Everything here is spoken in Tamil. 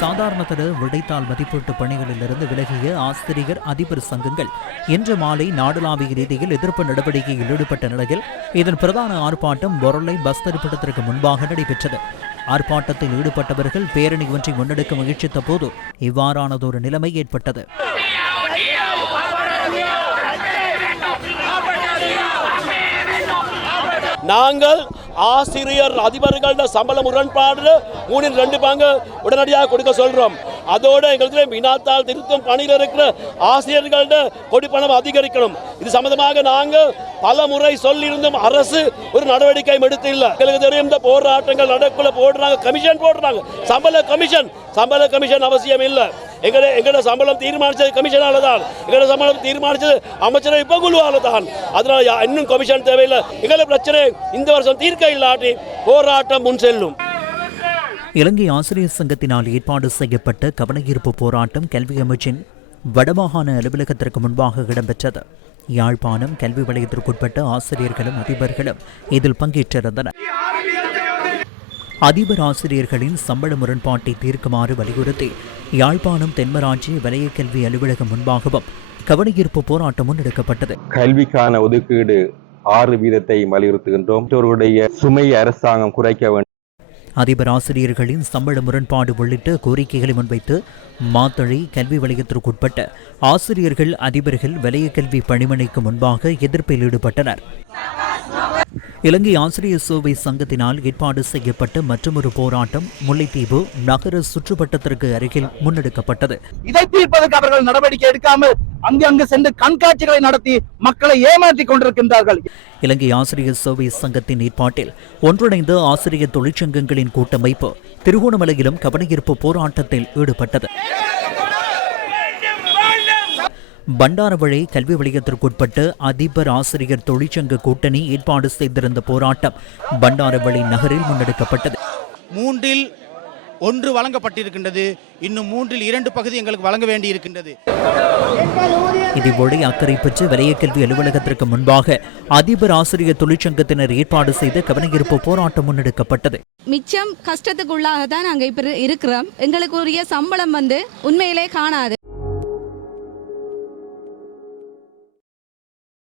சாதாரணதர விடைத்தாள் மதிப்பீட்டு பணிகளிலிருந்து விலகிய ஆசிரியர் அதிபர் சங்கங்கள் இன்று மாலை நாடுலாவிய ரீதியில் எதிர்ப்பு நடவடிக்கையில் ஈடுபட்ட நிலையில் இதன் பிரதான ஆர்ப்பாட்டம் பொருளை பஸ் தரிப்பிடத்திற்கு முன்பாக நடைபெற்றது. ஆர்ப்பாட்டத்தில் ஈடுபட்டவர்கள் பேரணி ஒன்றை முன்னெடுக்க முயற்சித்த போது இவ்வாறானதொரு நிலைமை ஏற்பட்டது. நாங்கள் ஆசிரியர் அதிபர்கள சம்பள முரண்பாடு மூணில் ரெண்டு பங்கு உடனடியாக கொடுக்க சொல்றோம். அதோடு எங்களுக்கு வினாத்தால் திருத்தம் பணியில் இருக்கிற ஆசிரியர்கள்ட கொடிப்பணம் அதிகரிக்கணும். இது சம்பந்தமாக நாங்கள் பல முறை சொல்லியிருந்தும் அரசு ஒரு நடவடிக்கை எடுத்து இல்லை. எங்களுக்கு தெரியும் இந்த போராட்டங்கள் நடக்குள்ள போடுறாங்க கமிஷன் போடுறாங்க. சம்பள கமிஷன் சம்பள கமிஷன் அவசியம் இல்லை. எங்கட எங்கட சம்பளம் தீர்மானிச்சது கமிஷனால தான் எங்கட சம்பளம் தீர்மானிச்சது அமைச்சரவை பகுலுவால தான் அதனால இன்னும் கமிஷன் தேவையில்லை. எங்களை பிரச்சனை இந்த வருஷம் தீர்க்க இல்லாட்டி போராட்டம் முன் செல்லும். இலங்கை ஆசிரியர் சங்கத்தினால் ஏற்பாடு செய்யப்பட்ட கவனஈர்ப்பு போராட்டம் கல்வி அமைச்சின் வடமாகாண அலுவலகத்திற்கு முன்பாக இடம்பெற்றது. யாழ்ப்பாணம் கல்வி வலயத்திற்குட்பட்ட ஆசிரியர்களும் அதிபர்களும் இதில் பங்கேற்றிருந்தனர். அதிபர் ஆசிரியர்களின் சம்பள முரண்பாட்டை தீர்க்குமாறு வலியுறுத்தி யாழ்ப்பாணம் தென்மராட்சி வலய கல்வி அலுவலகம் முன்பாகவும் கவனஈர்ப்பு போராட்டம் முன்னெடுக்கப்பட்டது கல்விக்கான ஒதுக்கீடு ஆறு வீதத்தை வலியுறுத்துகின்றோம். மற்றவர்களுடைய சுமை அரசாங்கம் குறைக்க வேண்டும் அதிபர் ஆசிரியர்களின் சம்பள முரண்பாடு உள்ளிட்ட கோரிக்கைகளை முன்வைத்து மாத்தளை கல்வி வலயத்திற்குட்பட்ட ஆசிரியர்கள் அதிபர்கள் வலய கல்வி பணிமனைக்கு முன்பாக எதிர்ப்பில் ஈடுபட்டனர். இலங்கை ஆசிரியர் சேவை சங்கத்தினால் ஏற்பாடு செய்யப்பட்ட மற்றொரு போராட்டம் முல்லைத்தீவு நகர சுற்றுவட்டத்திற்கு அருகில் முன்னெடுக்கப்பட்டது. இதை தீர்ப்பதற்கு அவர்கள் நடவடிக்கை எடுக்காமல் அங்கு அங்கு சென்று கண்காட்சிகளை நடத்தி மக்களை ஏமாற்றிக் கொண்டிருக்கின்றார்கள். இலங்கை ஆசிரியர் சேவை சங்கத்தின் ஏற்பாட்டில் ஒன்றிணைந்த ஆசிரியர் தொழிற்சங்கங்களின் கூட்டமைப்பு திருகோணமலையிலும் கவனஈர்ப்பு போராட்டத்தில் ஈடுபட்டது. பண்டாரவளை கல்வி வலயத்திற்குட்பட்ட அதிபர் ஆசிரியர் தொழிற்சங்க கூட்டணி ஏற்பாடு செய்திருந்த போராட்டம் பண்டாரவளை நகரில் முன்னெடுக்கப்பட்டது. மூன்றில் ஒன்று வழங்கப்பட்டிருக்கின்றது. இன்னும் மூன்றில் இரண்டு பகுதி எங்களுக்கு வழங்க வேண்டியிருக்கின்றது. இதேபோல அக்கறை பெற்று வலய கல்வி அலுவலகத்திற்கு முன்பாக அதிபர் ஆசிரியர் தொழிற்சங்கத்தினர் ஏற்பாடு செய்த கவனஈர்ப்பு போராட்டம் முன்னெடுக்கப்பட்டது. மிச்சம் கஷ்டத்துக்குள்ளாக தான் நாங்கள் இப்போ இருக்கிறோம். எங்களுக்கு உரிய சம்பளம் வந்து உண்மையிலே காணாது.